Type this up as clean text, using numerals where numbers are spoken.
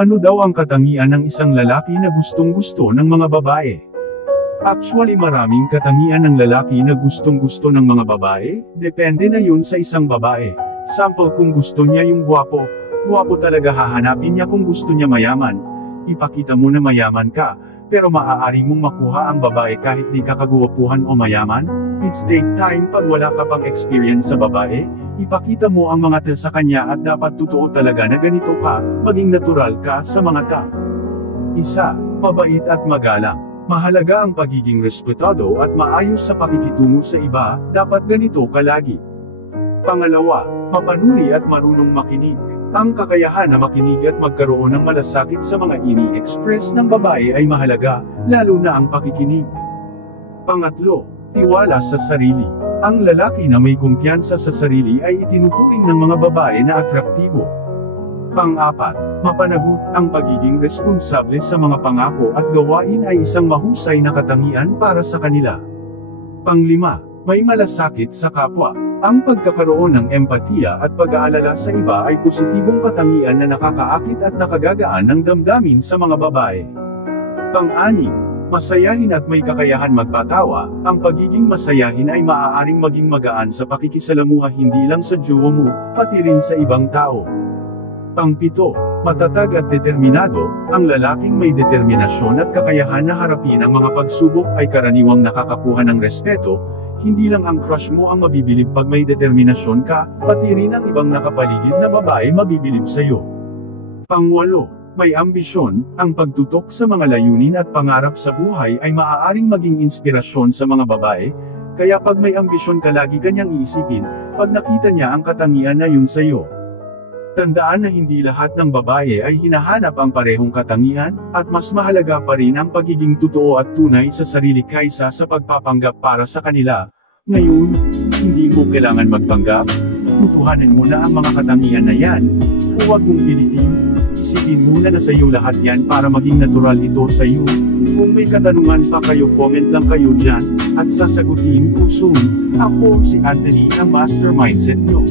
Ano daw ang katangian ng isang lalaki na gustong-gusto ng mga babae? Actually maraming katangian ng lalaki na gustong-gusto ng mga babae, depende na yun sa isang babae. Sample kung gusto niya yung gwapo talaga hahanapin niya. Kung gusto niya mayaman, ipakita mo na mayaman ka, pero maaari mong makuha ang babae kahit di ka kagwapuhan o mayaman. It's take time. Pag wala ka pang experience sa babae, ipakita mo ang mga sa kanya at dapat totoo talaga na ganito ka, maging natural ka sa mga ta. Isa, mabait at magalang. Mahalaga ang pagiging respetado at maayos sa pakikitungo sa iba, dapat ganito ka lagi. Pangalawa, mapanuri at marunong makinig. Ang kakayahan na makinig at magkaroon ng malasakit sa mga ini-express ng babae ay mahalaga, lalo na ang pakikinig. Pangatlo, tiwala sa sarili. Ang lalaki na may kumpiyansa sa sarili ay itinuturing ng mga babae na atraktibo. Pang-apat, mapanagot. Ang pagiging responsable sa mga pangako at gawain ay isang mahusay na katangian para sa kanila. Pang-lima, may malasakit sa kapwa. Ang pagkakaroon ng empatiya at pag-aalala sa iba ay positibong katangian na nakakaakit at nakagagaan ng damdamin sa mga babae. Pang-anim, masayahin at may kakayahan magpatawa. Ang pagiging masayahin ay maaaring maging magaan sa pakikisalamuha hindi lang sa jowa mo, pati rin sa ibang tao. Pang-pito, matatag at determinado. Ang lalaking may determinasyon at kakayahan na harapin ang mga pagsubok ay karaniwang nakakakuha ng respeto. Hindi lang ang crush mo ang mabibilib pag may determinasyon ka, pati rin ang ibang nakapaligid na babae mabibilib sa'yo. Pang-walo, may ambisyon. Ang pagtutok sa mga layunin at pangarap sa buhay ay maaaring maging inspirasyon sa mga babae, kaya pag may ambisyon ka lagi kanyang iisipin, pag nakita niya ang katangian na yun sa'yo. Tandaan na hindi lahat ng babae ay hinahanap ang parehong katangian, at mas mahalaga pa rin ang pagiging totoo at tunay sa sarili kaysa sa pagpapanggap para sa kanila. Ngayon, hindi mo kailangan magpanggap. Tutuhanin mo na ang mga katangian na yan. Huwag mong pilitin. Isipin muna na sa iyo lahat yan para maging natural ito sa iyo. Kung may katanungan pa kayo, comment lang kayo dyan, at sasagutin ko soon. Ako si Anthony, ang Master Mindset nyo.